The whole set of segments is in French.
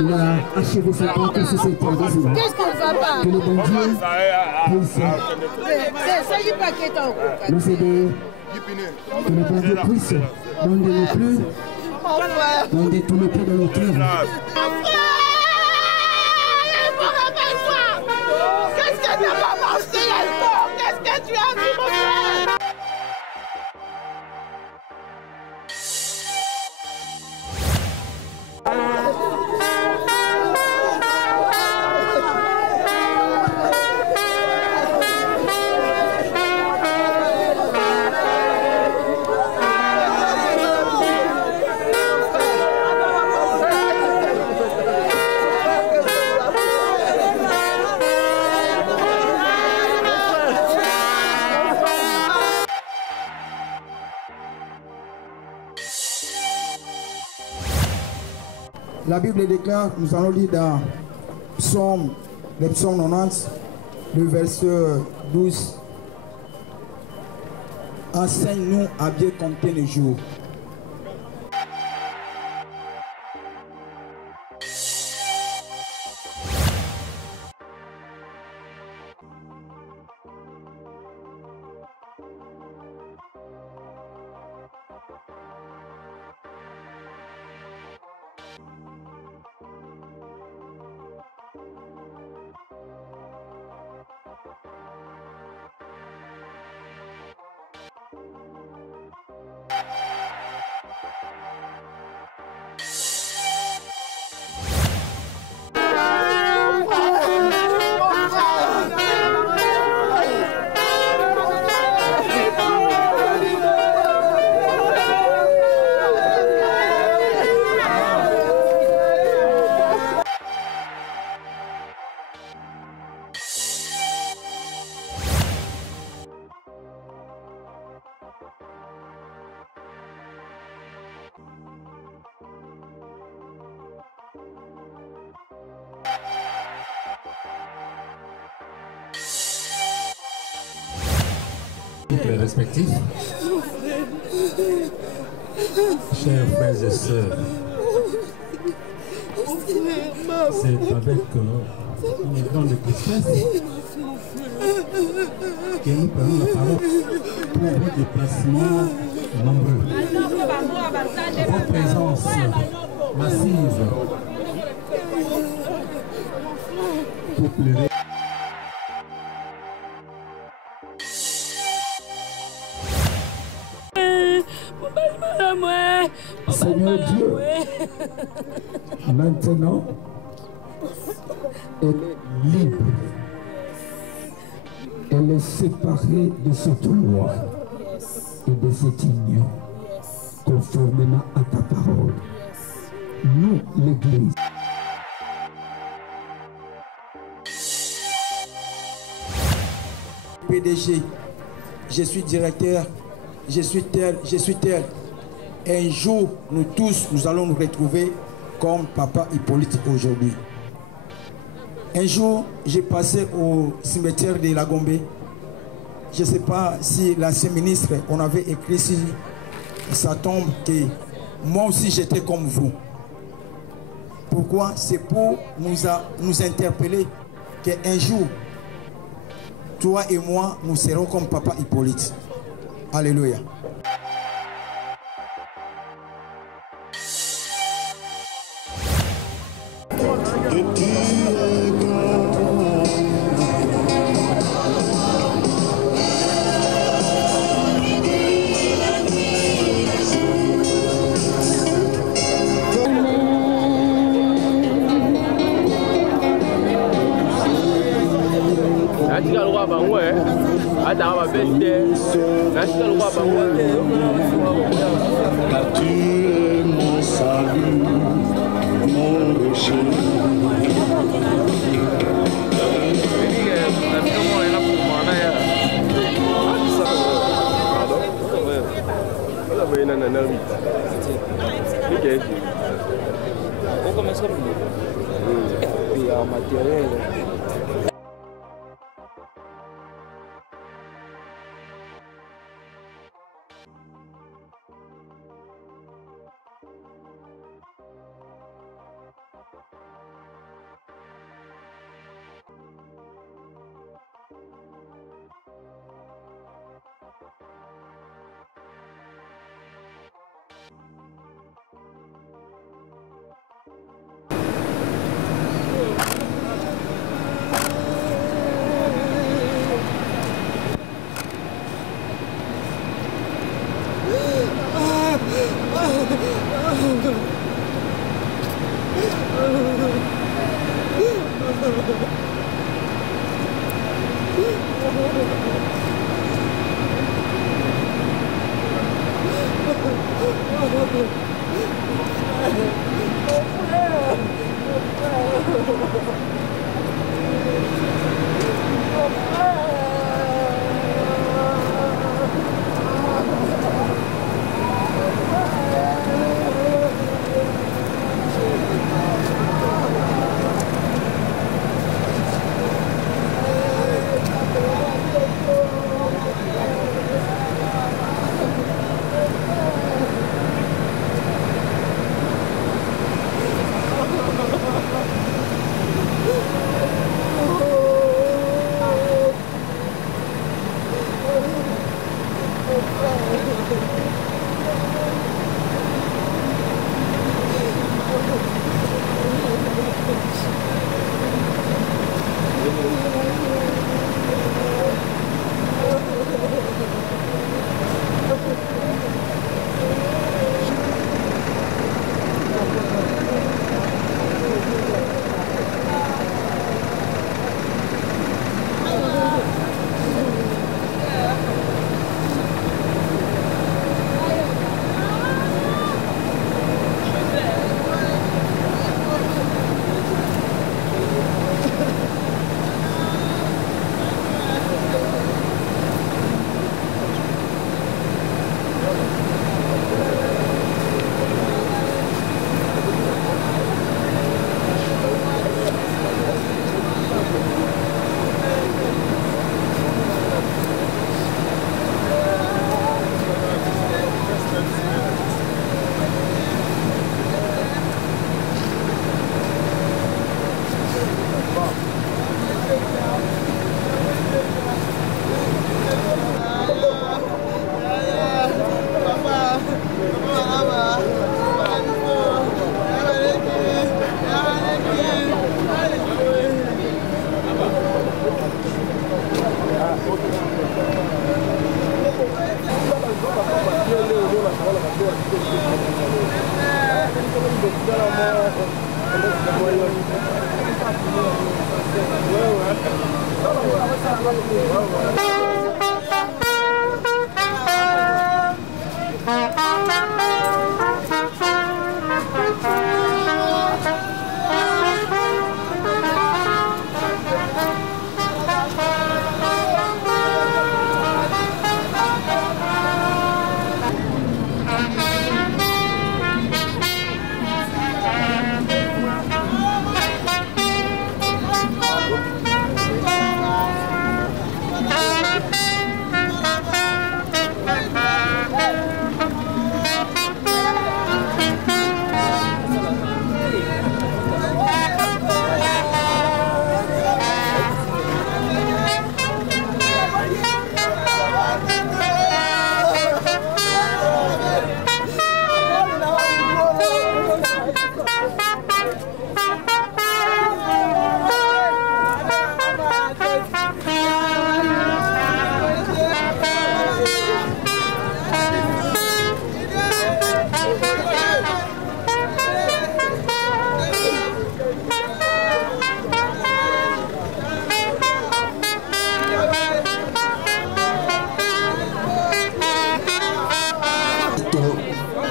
Il a achevé son temps sur cette terre. Qu'est-ce qu'on ne va pas? Que le bon Dieu puisse nous aider. Que le bon Dieu puisse donner le plus, donner tout le plus de nos cœurs. Qu'est-ce que tu n'as pas mangé, Elmo? Qu'est-ce que tu as dit, mon frère? La Bible déclare, nous allons lire dans Psaume 90, le verset 12. Enseigne-nous à bien compter les jours. Respectifs, chers frères et sœurs, c'est avec une grande tristesse que nous prenons la parole pour vos déplacements nombreux, vos présences massives pour pleurer. Seigneur Dieu, maintenant, elle est libre. Elle est séparée de cette loi et de cette union, conformément à ta parole. Nous, l'Église, PDG, je suis directeur, je suis tel. Un jour, nous tous, nous allons nous retrouver comme Papa Hippolyte aujourd'hui. Un jour, j'ai passé au cimetière de Lagombe. Je ne sais pas si l'ancien ministre, on avait écrit sur sa tombe que moi aussi j'étais comme vous. Pourquoi? C'est pour nous interpeller qu'un jour, toi et moi, nous serons comme Papa Hippolyte. Alléluia. Tu es mon salut, mon rocher.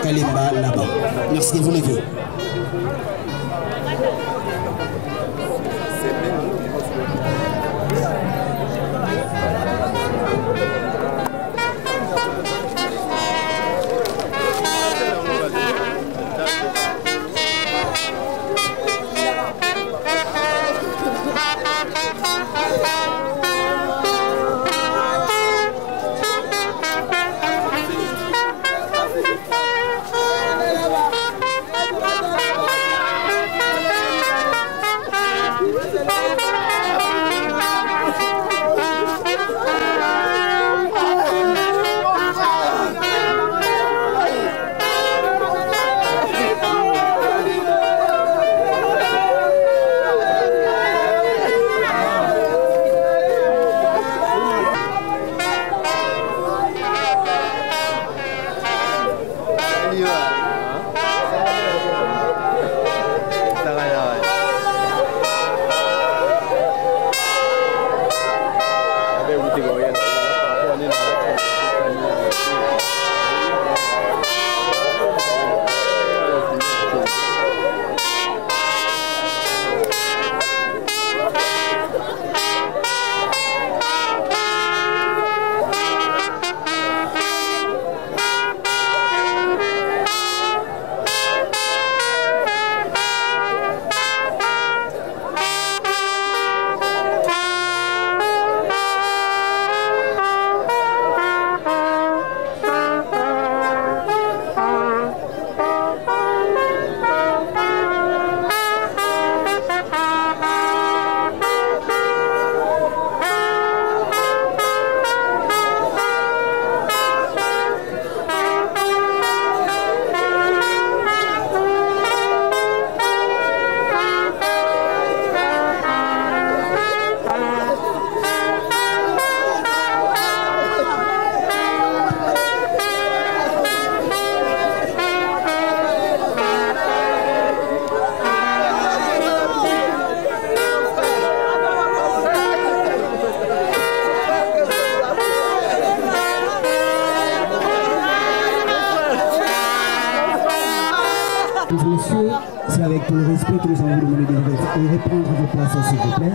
Kalimba là-bas. Merci de vous lever. Messieurs, c'est avec tout le respect que nous allons vous demander de reprendre vos places, s'il vous plaît.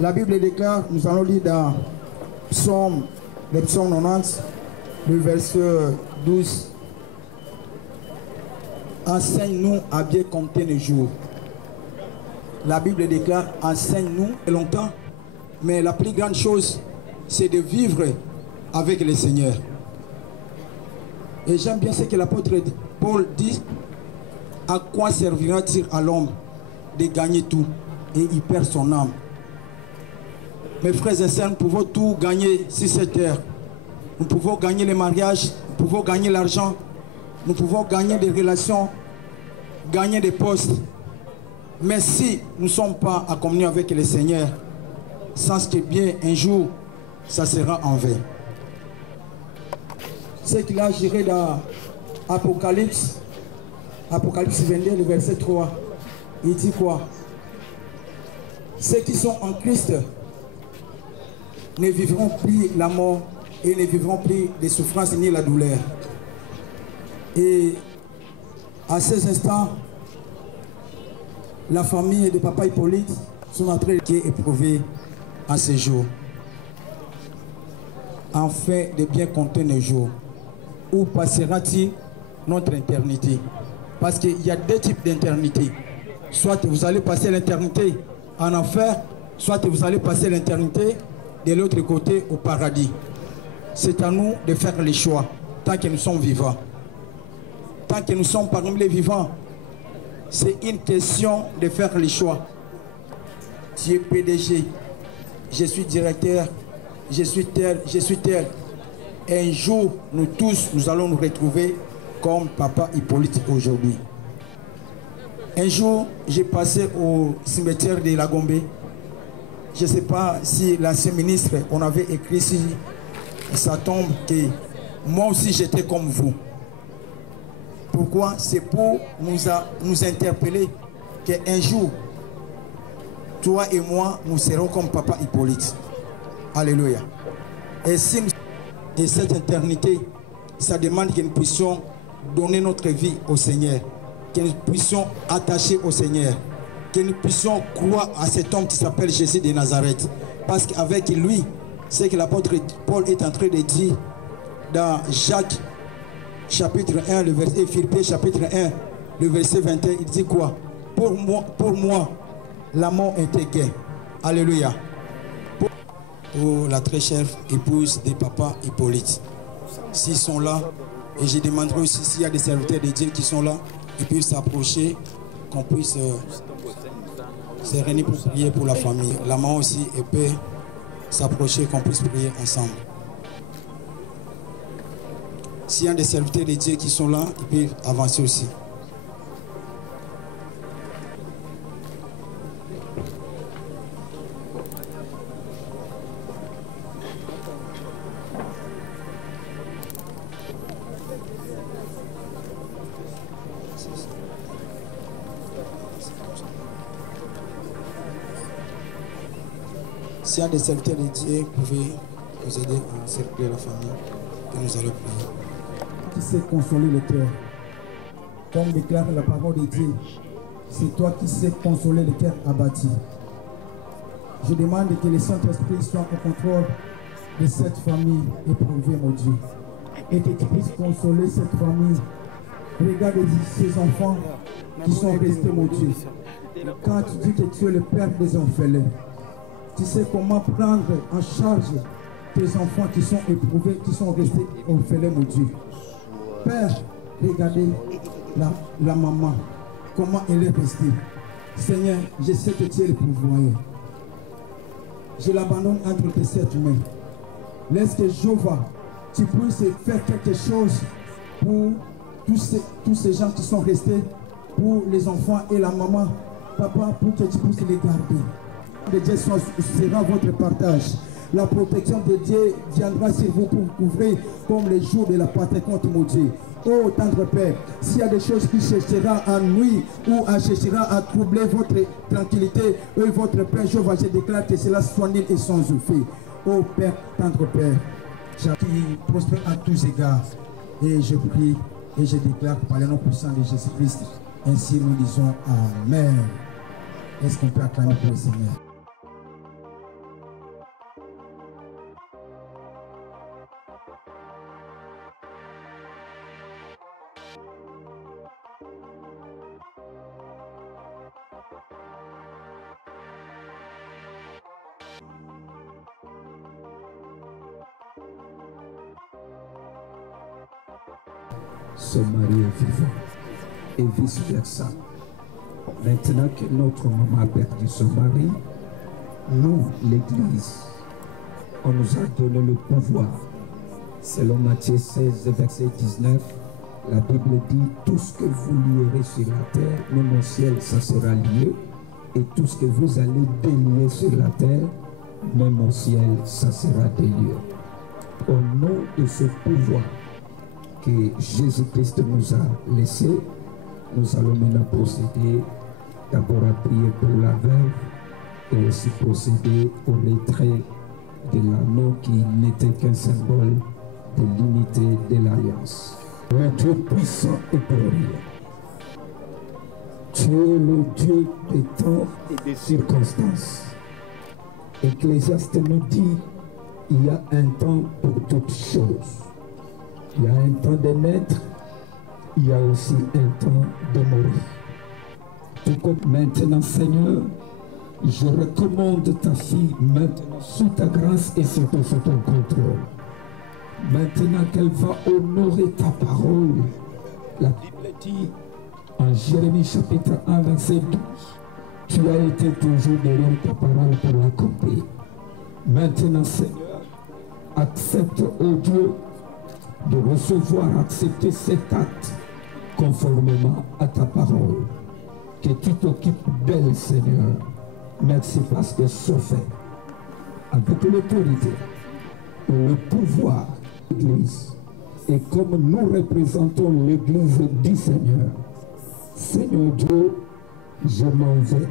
La Bible déclare, nous allons lire dans le psaume 90, le verset 12. Enseigne-nous à bien compter les jours. La Bible déclare, enseigne-nous longtemps, mais la plus grande chose, c'est de vivre avec le Seigneur. Et j'aime bien ce que l'apôtre Paul dit, à quoi servira-t-il à l'homme de gagner tout et il perd son âme? Mes frères et sœurs, nous pouvons tout gagner sur cette terre. Nous pouvons gagner les mariages, nous pouvons gagner l'argent, nous pouvons gagner des relations, gagner des postes. Mais si nous ne sommes pas en communion avec le Seigneur, sans ce que bien un jour, ça sera en vain. Ce qu'il a géré dans Apocalypse 22, le verset 3, il dit quoi? Ceux qui sont en Christ ne vivront plus la mort et ne vivront plus les souffrances ni la douleur. Et à ces instants, la famille de Papa Hippolyte sont en train d'éprouver en ce jour. Enfin de bien compter nos jours. Où passera-t-il notre éternité? Parce qu'il y a deux types d'éternité. Soit vous allez passer l'éternité en enfer, soit vous allez passer l'éternité de l'autre côté au paradis. C'est à nous de faire les choix tant que nous sommes vivants. Tant que nous sommes parmi les vivants, c'est une question de faire les choix. Tu es PDG, je suis directeur, je suis tel, je suis tel. Un jour, nous tous, nous allons nous retrouver comme Papa Hippolyte aujourd'hui. Un jour, j'ai passé au cimetière de Lagombe. Je ne sais pas si l'ancien ministre, on avait écrit sur sa tombe que moi aussi j'étais comme vous. Pourquoi? C'est pour nous interpeller qu'un jour, toi et moi, nous serons comme Papa Hippolyte. Alléluia. Et cette éternité, ça demande que nous puissions donner notre vie au Seigneur, que nous puissions attacher au Seigneur, que nous puissions croire à cet homme qui s'appelle Jésus de Nazareth. Parce qu'avec lui, c'est que l'apôtre Paul est en train de dire dans Jacques chapitre 1, le verset, Philippiens chapitre 1, le verset 21, il dit quoi? Pour moi, la mort était gain. Alléluia. Pour la très chère épouse de Papa Hippolyte. S'ils sont là, et je demanderai aussi s'il y a des serviteurs de Dieu qui sont là, ils puissent s'approcher, qu'on puisse se réunir pour prier pour la famille. La maman aussi peut s'approcher, qu'on puisse prier ensemble. S'il y a des serviteurs de Dieu qui sont là, ils peuvent avancer aussi. S'il y a des serviteurs de Dieu, vous pouvez nous aider à encercler la famille et nous allons prier. Qui sait consoler le cœur, comme déclare la parole de Dieu, c'est toi qui sais consoler le cœur abattu. Je demande que le Saint-Esprit soit au contrôle de cette famille éprouvée, mon Dieu, et que tu puisses consoler cette famille. Regarde ces enfants qui sont restés, mon Dieu. Quand tu dis que tu es le Père des orphelins, tu sais comment prendre en charge tes enfants qui sont éprouvés, qui sont restés orphelins, mon Dieu. Père, regardez la maman, comment elle est restée. Seigneur, je sais que tu es le pourvoyeur. Je l'abandonne entre tes sept mains. Laisse que Jéhovah, tu puisses faire quelque chose pour tous ces gens qui sont restés, pour les enfants et la maman. Papa, pour que tu puisses les garder. De Dieu sera votre partage. La protection de Dieu viendra sur vous pour couvrir comme les jours de la Pentecôte, mon Dieu. Oh, tendre Père, s'il y a des choses qui cherchera à nuire ou cherchera à troubler votre tranquillité et votre paix, je déclare que cela soit nul et sans effet. Oh Père, tendre Père, qui prospère à tous égards. Et je prie et je déclare par le nom puissant de Jésus-Christ. Ainsi nous disons Amen. Est-ce qu'on peut acclamer pour le Seigneur? Son mari est vivant et vice-versa. Maintenant que notre maman a perdu son mari, nous, l'Église, on nous a donné le pouvoir. Selon Matthieu 16, verset 19, la Bible dit « Tout ce que vous lierez sur la terre, même au ciel, ça sera lié. Et tout ce que vous allez délier sur la terre, même au ciel, ça sera délié. » Au nom de ce pouvoir que Jésus-Christ nous a laissé, nous allons maintenant procéder d'abord à prier pour la veuve et aussi procéder au retrait de l'anneau qui n'était qu'un symbole de l'unité de l'alliance. Un Dieu puissant et glorieux, tu es le Dieu des temps et des circonstances. Ecclésiaste nous dit il y a un temps pour toutes choses. Il y a un temps de naître, il y a aussi un temps de mourir. Tout comme maintenant, Seigneur, Je recommande ta fille maintenant sous ta grâce et surtout sous ton contrôle. Maintenant qu'elle va honorer ta parole. La Bible dit en Jérémie chapitre 1 verset 12, tu as été toujours derrière ta parole pour l'accomplir. Maintenant Seigneur, accepte, ô Dieu, de recevoir, accepter cet acte conformément à ta parole. Que tu t'occupes d'elle, Seigneur. Merci parce que ce fait, avec l'autorité, le pouvoir de l'Église, et comme nous représentons l'Église du Seigneur, Seigneur Dieu, je m'en vais.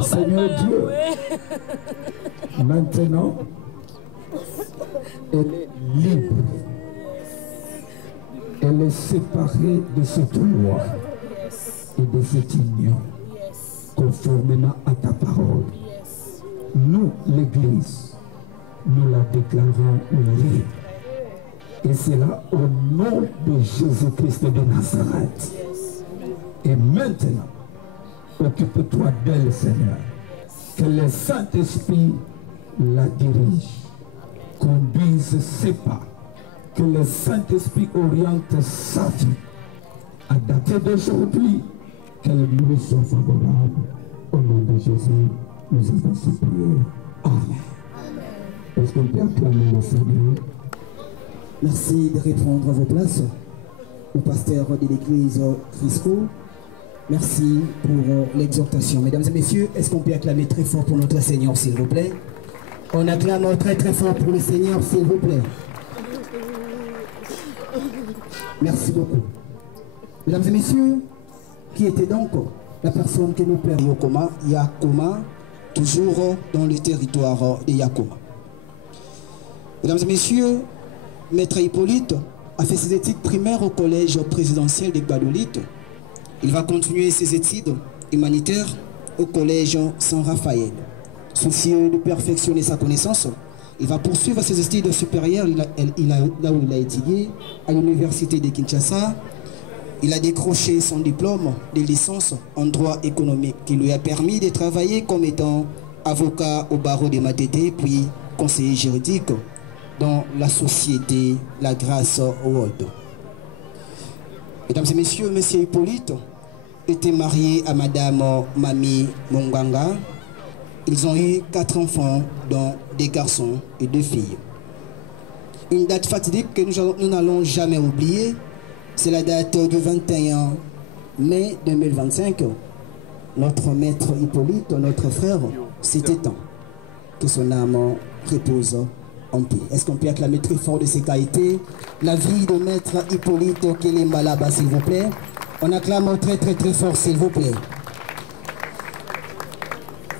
Seigneur Dieu, maintenant, elle est libre. Elle est séparée de cette loi et de cette union, conformément à ta parole. Nous, l'Église, nous la déclarons libre. Et c'est là au nom de Jésus-Christ de Nazareth. Et maintenant, occupe-toi d'elle, Seigneur. Que le Saint-Esprit la dirige, conduise ses pas. Que le Saint-Esprit oriente sa vie. À dater d'aujourd'hui, qu'elle nous soit favorable. Au nom de Jésus, nous avons supplié. Amen. Est-ce qu'on peut acclamer le Seigneur? Merci de répondre à vos places. Le pasteur de l'église Crisco. Merci pour l'exhortation. Mesdames et messieurs, est-ce qu'on peut acclamer très fort pour notre Seigneur, s'il vous plaît? On acclame très très fort pour le Seigneur, s'il vous plaît. Merci beaucoup. Mesdames et messieurs, qui était donc la personne que nous plaît Yakoma, toujours dans le territoire de Yakoma. Mesdames et messieurs, Maître Hippolyte a fait ses études primaires au collège présidentiel de Guadeloupe. Il va continuer ses études humanitaires au collège Saint-Raphaël. Soucieux de perfectionner sa connaissance, il va poursuivre ses études supérieures là où il a étudié, à l'université de Kinshasa. Il a décroché son diplôme de licence en droit économique qui lui a permis de travailler comme étant avocat au barreau de Matete, puis conseiller juridique dans la société La Grâce World. Mesdames et messieurs, M. Hippolyte était marié à Madame Mami Monganga. Ils ont eu 4 enfants, dont des garçons et 2 filles. Une date fatidique que nous n'allons jamais oublier, c'est la date du 21 mai 2025. Notre maître Hippolyte, notre frère, s'était éteint. Que son âme repose en paix. Est-ce qu'on peut acclamer très fort de ses qualités la vie de maître Hippolyte Kelemba là-bas, s'il vous plaît? On acclame très très très fort, s'il vous plaît.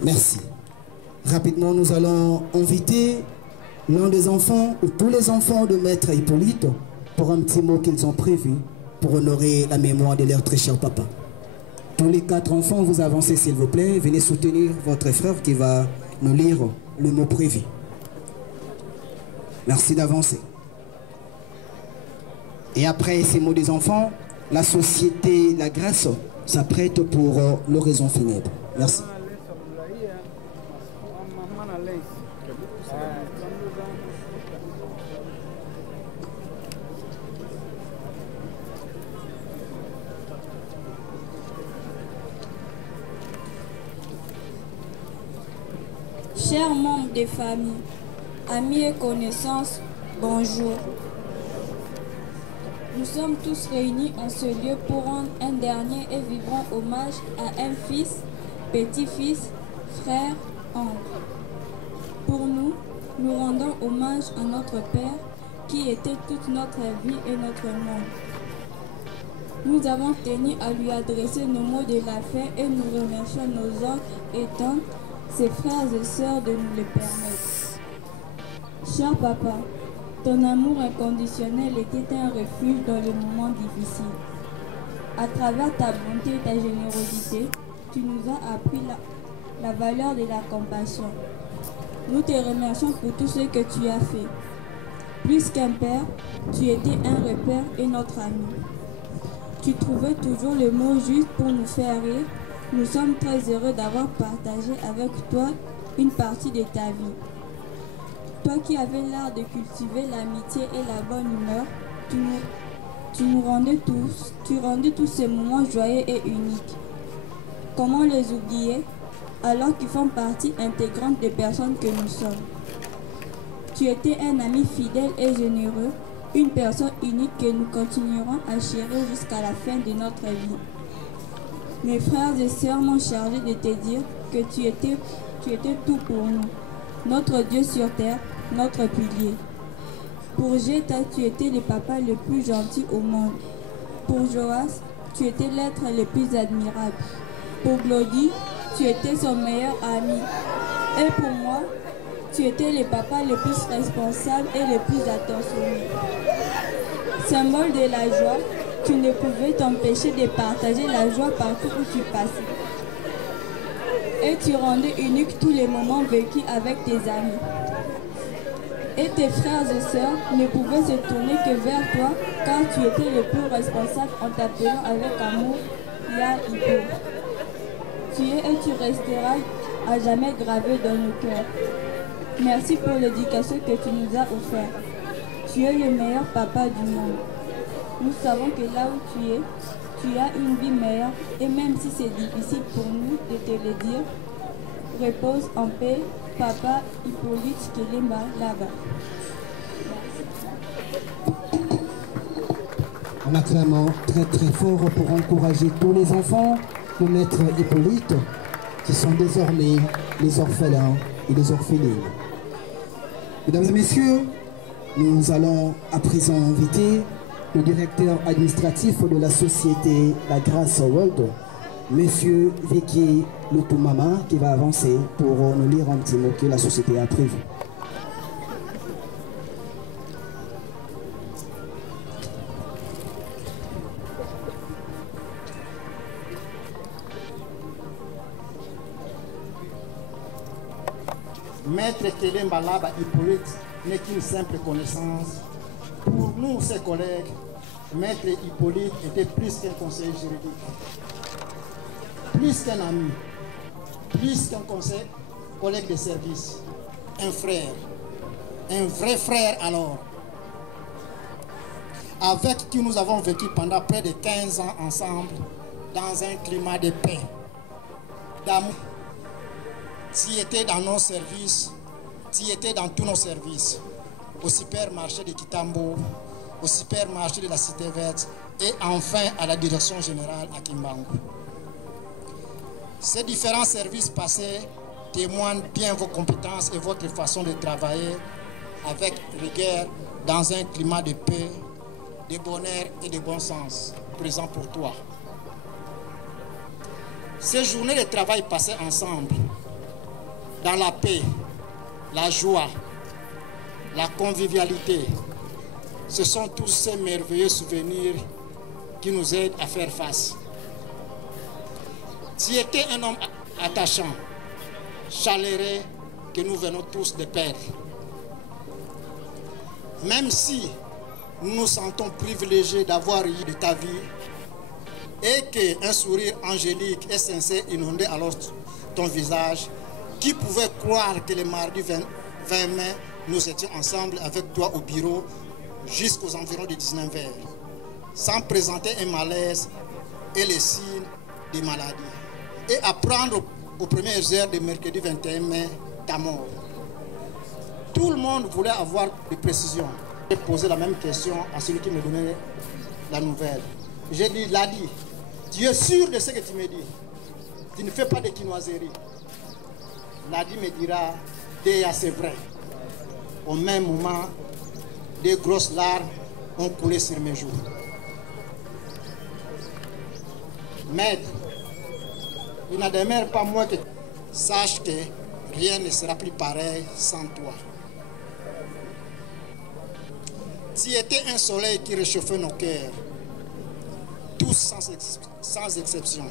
Merci. Rapidement, nous allons inviter l'un des enfants ou tous les enfants de maître Hippolyte pour un petit mot qu'ils ont prévu pour honorer la mémoire de leur très cher papa. Tous les 4 enfants, vous avancez, s'il vous plaît. Venez soutenir votre frère qui va nous lire le mot prévu. Merci d'avancer. Et après ces mots des enfants, la société La Grâce s'apprête pour l'oraison funèbre. Merci. Chers membres des familles, amis et connaissances, bonjour. Nous sommes tous réunis en ce lieu pour rendre un dernier et vibrant hommage à un fils, petit-fils, frère, oncle. Pour nous, nous rendons hommage à notre Père qui était toute notre vie et notre monde. Nous avons tenu à lui adresser nos mots de la fin et nous remercions nos oncles et tantes, ses frères et sœurs de nous le permettre. Cher papa, ton amour inconditionnel était un refuge dans les moments difficiles. À travers ta bonté et ta générosité, tu nous as appris la valeur de la compassion. Nous te remercions pour tout ce que tu as fait. Plus qu'un père, tu étais un repère et notre ami. Tu trouvais toujours le mot juste pour nous faire rire. Nous sommes très heureux d'avoir partagé avec toi une partie de ta vie. Toi qui avais l'art de cultiver l'amitié et la bonne humeur, tu rendais tous ces moments joyeux et uniques. Comment les oublier alors qu'ils font partie intégrante des personnes que nous sommes? Tu étais un ami fidèle et généreux, une personne unique que nous continuerons à chérir jusqu'à la fin de notre vie. Mes frères et sœurs m'ont chargé de te dire que tu étais tout pour nous, notre Dieu sur terre, notre pilier. Pour Jeta, tu étais le papa le plus gentil au monde. Pour Joas, tu étais l'être le plus admirable. Pour Glody, tu étais son meilleur ami. Et pour moi, tu étais le papa le plus responsable et le plus attentionné. Symbole de la joie, tu ne pouvais t'empêcher de partager la joie partout où tu passais. Et tu rendais unique tous les moments vécus avec tes amis. Et tes frères et sœurs ne pouvaient se tourner que vers toi car tu étais le plus responsable en t'appelant avec amour Ya Hippo. Tu es et tu resteras à jamais gravé dans nos cœurs. Merci pour l'éducation que tu nous as offerte. Tu es le meilleur papa du monde. Nous savons que là où tu as une vie meilleure et même si c'est difficile pour nous de te le dire, repose en paix, Papa Hippolyte Kelemba là-bas. On acclame très très fort pour encourager tous les enfants de Maître Hippolyte qui sont désormais les orphelins et les orphelines. Mesdames et messieurs, nous allons à présent inviter le directeur administratif de la société La Grâce World, Monsieur Vicky Lutumama, qui va avancer pour nous lire un petit mot que la société a prévu. Maître Kelemba Laba Hippolyte n'est qu'une simple connaissance. Pour nous, ses collègues, Maître Hippolyte était plus qu'un conseiller juridique, plus qu'un ami, plus qu'un collègue de service, un frère, un vrai frère alors, avec qui nous avons vécu pendant près de 15 ans ensemble dans un climat de paix, d'amour. Tu étais dans nos services, tu étais dans tous nos services, au supermarché de Kitambo, au supermarché de la Cité Verte et enfin à la direction générale à Kimbangu. Ces différents services passés témoignent bien vos compétences et votre façon de travailler avec rigueur dans un climat de paix, de bonheur et de bon sens présent pour toi. Ces journées de travail passées ensemble, dans la paix, la joie, la convivialité, ce sont tous ces merveilleux souvenirs qui nous aident à faire face. Tu étais un homme attachant, chaleureux, que nous venons tous de perdre. Même si nous nous sentons privilégiés d'avoir eu de ta vie et qu'un sourire angélique et sincère inondait alors ton visage, qui pouvait croire que le mardi 20 mai, nous étions ensemble avec toi au bureau jusqu'aux environs de 19h, sans présenter un malaise et les signes de maladie, et apprendre aux premières heures de mercredi 21 mai ta mort. Tout le monde voulait avoir des précisions. J'ai posé la même question à celui qui me donnait la nouvelle. J'ai dit, Ladi, tu es sûr de ce que tu me dis? Tu ne fais pas de quinoiserie. Ladi me dira, Déa, c'est vrai. Au même moment, des grosses larmes ont coulé sur mes joues. Maître, il n'en demeure pas moins que sache que rien ne sera plus pareil sans toi. Tu étais un soleil qui réchauffait nos cœurs, tous sans exception.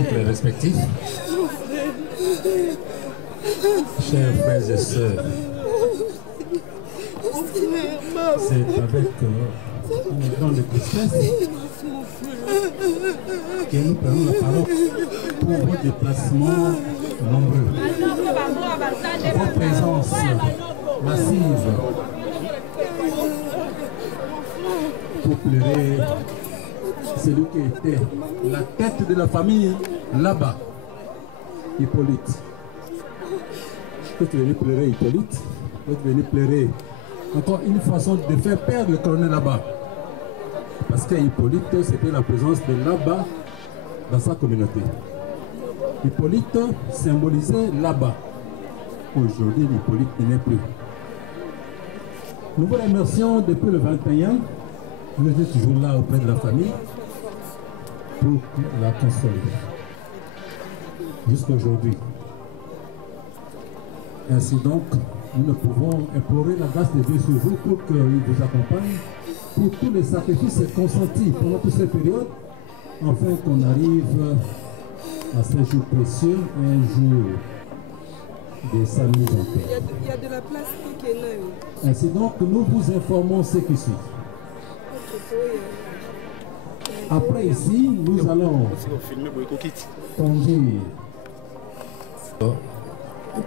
couples respectifs, chers frères et sœurs, c'est avec une grande tristesse que nous prenons la parole pour vos déplacements nombreux, vos présences massives pour pleurer celui qui était la tête de la famille là-bas, Hippolyte. Vous venez pleurer Hippolyte, vous venez pleurer encore une façon de faire perdre le colonel là-bas. Parce que Hippolyte, c'était la présence de là-bas dans sa communauté. Hippolyte symbolisait là-bas. Aujourd'hui, Hippolyte n'est plus. Nous vous remercions depuis le 21. Vous êtes toujours là auprès de la famille pour la consoler. Jusqu'à aujourd'hui. Ainsi donc, nous ne pouvons implorer la grâce de Dieu sur vous pour qu'il vous accompagne pour tous les sacrifices consentis pendant toute cette période, afin qu'on arrive à ce jour précieux, un jour de sa mise en paix. Il y a de la plastique énorme. Ainsi donc, nous vous informons ce qui suit. Après ici, nous allons conduire,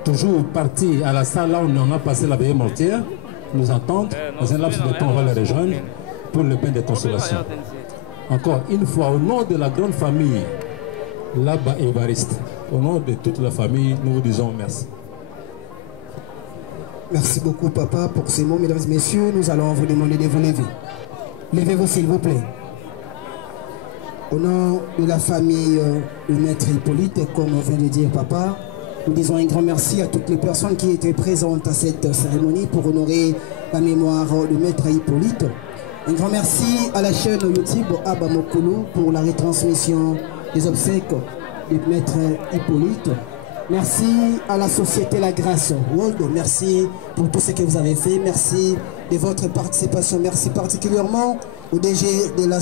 toujours partir à la salle là où on a passé la veillée mortière, nous entendre. Dans un laps de temps, on va les rejoindre pour le bain de consolation. Encore une fois, au nom de la grande famille là-bas Évariste, au nom de toute la famille, nous vous disons merci. Merci beaucoup, papa, pour ces mots. Mesdames et messieurs, nous allons vous demander de vous lever. Levez-vous, s'il vous plaît. Au nom de la famille de Maître Hippolyte, comme vient de dire papa, nous disons un grand merci à toutes les personnes qui étaient présentes à cette cérémonie pour honorer la mémoire de Maître Hippolyte. Un grand merci à la chaîne YouTube Abba Mokolo pour la retransmission des obsèques de Maître Hippolyte. Merci à la société La Grâce World, merci pour tout ce que vous avez fait, merci de votre participation, merci particulièrement au DG de la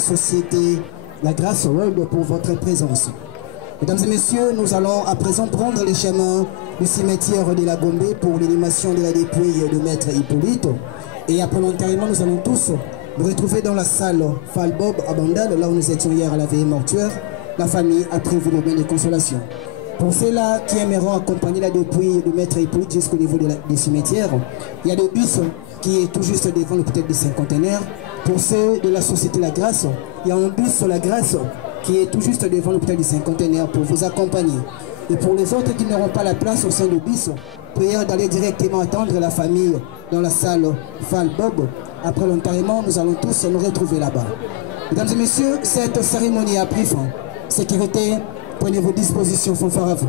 société La Grâce World pour votre présence. Mesdames et messieurs, nous allons à présent prendre le chemin du cimetière de la Gombe pour l'animation de la dépouille de Maître Hippolyte. Et après l'enterrement, nous allons tous nous retrouver dans la salle Falbob à Bandal, là où nous étions hier à la veillée mortuaire. La famille a prévu le bain de consolation. Pour ceux-là qui aimeront accompagner la dépouille de Maître Hippolyte jusqu'au niveau du cimetière, il y a le bus qui est tout juste devant le peut-être du cinquantenaire. Pour ceux de la Société La Grâce, il y a un bus sur La Grâce qui est tout juste devant le peut-être du cinquantenaire pour vous accompagner. Et pour les autres qui n'auront pas la place au sein du bus, prière d'aller directement attendre la famille dans la salle Falbob. Après l'enterrement, nous allons tous nous retrouver là-bas. Mesdames et messieurs, cette cérémonie a pris fin. Sécurité, prenez vos dispositions, fanfare à vous.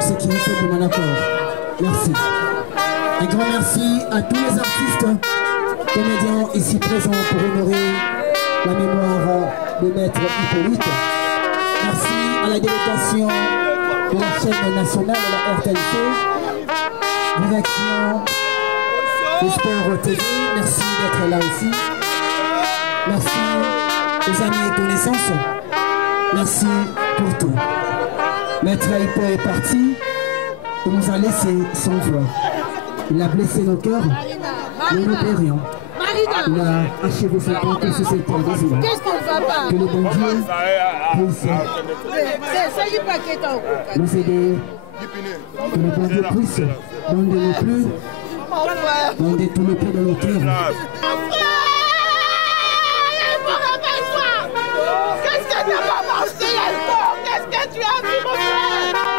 Sécurité pour mon accord. Merci. Un grand merci à tous les artistes, comédiens ici présents pour honorer la mémoire de Maître Hippolyte. Merci à la délégation de la chaîne nationale de la RTLC, direction des Sports TV. Merci d'être là aussi. Merci aux amis et connaissances. Merci pour tout. Maître Hippo est parti et nous a laissé sans voix. Il a blessé nos cœurs, mais nous périons. Il a achevé son temps que sur cette terre désolée. Que le bon Dieu puisse nous aider. Que le bon Dieu puisse donder nos plus, donder tout le peu de nos cœurs. Qu'est-ce que tu n'as pas mangé, Hippo? Qu'est-ce que tu as dit, mon frère?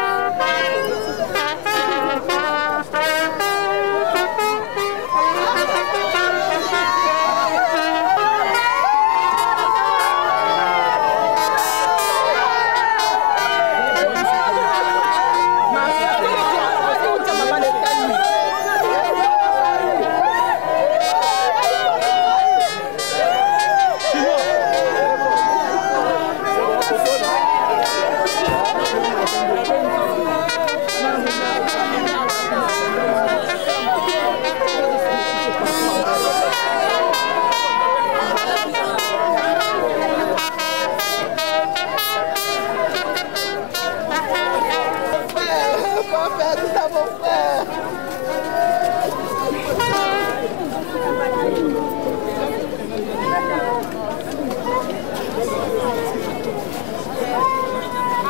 frère, mon frère.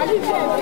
Allez, viens.